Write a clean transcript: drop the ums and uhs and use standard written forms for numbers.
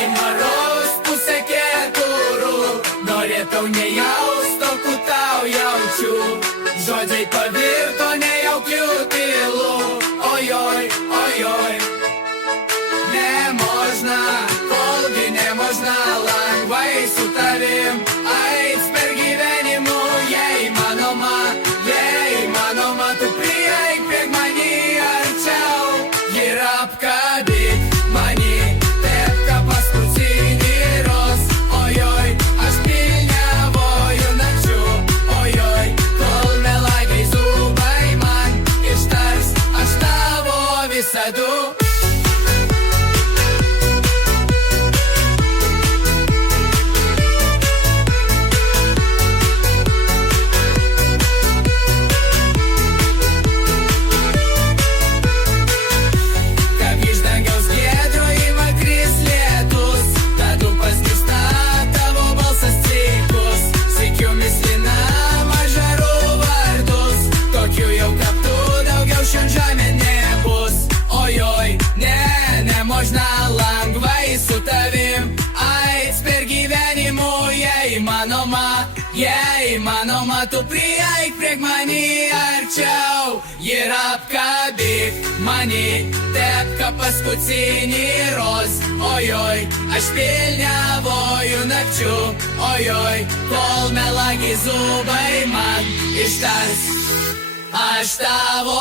į marus pusę keturių, norėtau nejaust, to ku tau jaučiu. Žodžiai pavirto nejaukiu tylu, ojoj, ojoj. Nemožna, kolgi nemožna lengvai su tavim eis per gyvenimu, jei įmanoma, tu prieik prie mani arčiau ir apkabink mani, taip kaip paskutinį roz. Ojoj, aš pilniavoju nakčių, ojoj, kol melagiai zubai man ištars, aš tavo visadu. Nemožna lengvai su tavim eis per gyvenimu, jei įmanoma, tu prieik prie mani arčiau ir apkabink mani, taip kaip paskutinį roz. Ojoj, aš pilniavoju nakčių, ojoj, kol melagiai zubai man ištars, aš tavo